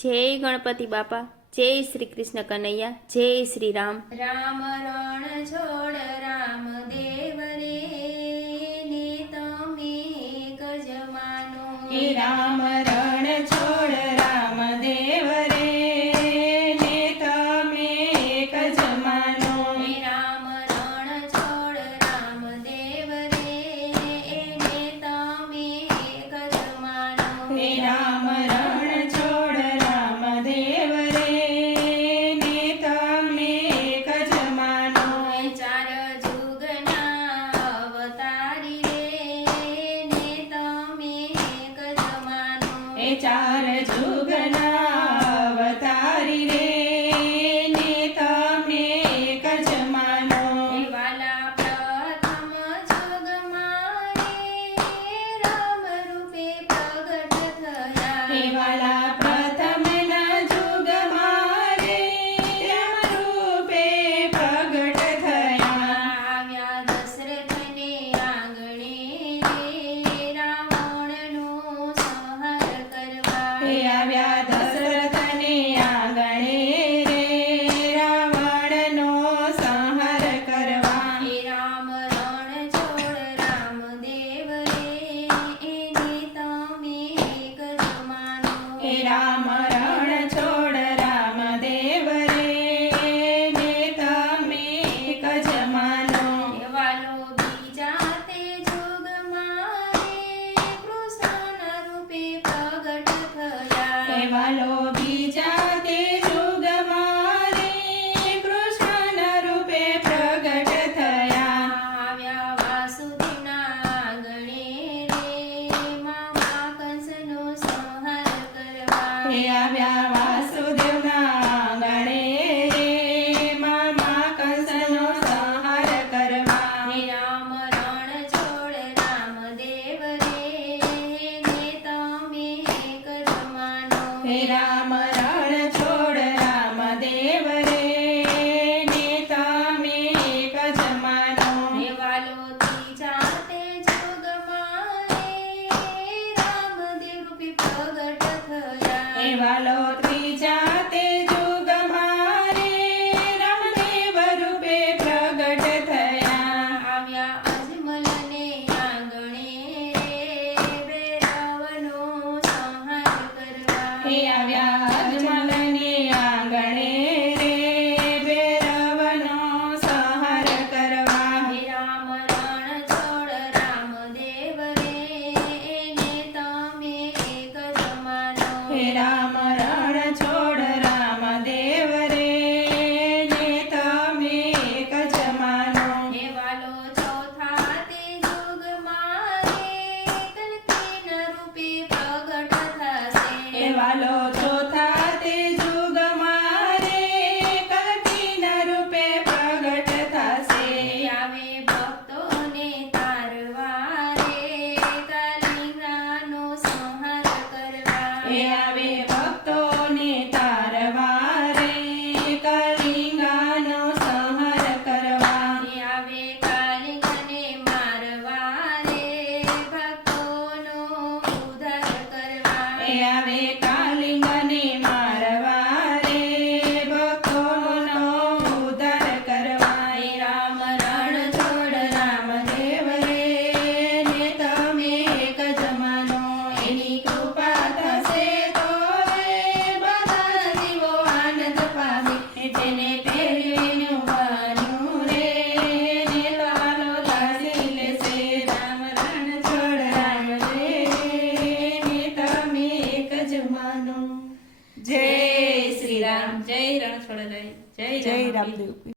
જય ગણપતિ બાપા, જય શ્રી કૃષ્ણ કનૈયા, જય શ્રી રામ. રામ રણ છોડ રામ દેવ રે ને તમે કજમાનો. રામ રણ છોડ રામ દેવ રે ને તમે કજમાનો. રામ રણ છોડ રામ દેવ રે ને તમે કજમાનો. રામ રણ છોડ રામ દેવ રે ને તમે કજમાનો. ચાર જુગના અવતારી રે ને તમે કજમાનો. ચાર જુગના અવતારી રે ને તમે કજમાનો. વાલા પ્રથમ જુગમાં રે રામ રૂપે પ્રગટ થયા. વાલા પ્રથમના જુગમાં રે રામ રૂપે પ્રગટ થયા. આવ્યા દશરથને આંગણે રે રાવણનો સંહાર કરવા. આવ્યા દશરથને આંગણે રે રાવણનો સંહાર કરવા. રામ રણ છોડ રામ દેવ રે એને તમે કજમાનો. રામ રણ છોડ રામ દેવ રે ને તમે કજમાનો. વાલો બીજા તે જુગમાં રે કૃષ્ણના રૂપે પ્રગટ થયા. વાલો બીજા તે જુગમાં રે કૃષ્ણના રૂપે પ્રગટ થયા. આવ્યા વાસુદેવના આંગણે રે મામા કંસનો સંહાર કરવા. આવ્યા વાસુદેવના આંગણે રે મામા કંસનો સંહાર કરવા. રામ રણ છોડ રામ દેવ રે ને તમે કજમાનો. રામ રણ છોડ રામ દેવ રે ને તમે કજમાનો. વાલો ત્રીજા તે જુગમાં રે રામદેવ રૂપી પ્રગટ થયા. વાલો ત્રીજા તે જુગમાં રે રામદેવ રૂપે પ્રગટ થયા. આવ્યા અજમલને આંગણે રે ભૈરવનો સંહાર કરવા. આવ્યા અજમલને આંગણે રે ભૈરવનો સંહાર કરવા. રામ રણ છોડ રામ દેવ રે એને તમે કજમાનો. રામ રણ છોડ રામ દેવ રે ને તમે કજમાનો. વાલો ચોથા તે જુગમાં રે કલ્કીના રૂપે પ્રગટ થશે. વાલો ચોથા તે જુગમાં રે કલ્કીના રૂપે પ્રગટ થશે. આવે ભક્તોને તારવા રે કલિંગાનો સંહાર કરવા. આવે ભક્તોને તારવા રે કલિંગાનો સંહાર કરવા. આવે કાલિંગને મારવા રે ભક્તોનો ઉદ્ધાર કરવા. આવે કાલિંગને મારવા રે ભક્તોનો ઉદ્ધાર કરવા. રામ રણ છોડ રામ દેવ રે ને તમે કજમાનો. એની કૃપા થશે તો રે બધા જીવો આનંદ પામે. જેને પહેરીનું બન્યું રે ને લાલો લાજી લેશે. રામ રણ છોડ રામ દેવ રે ને તમે કજમાનો. જય શ્રી રામ. જય રણછોડ જય જય રામદેવ.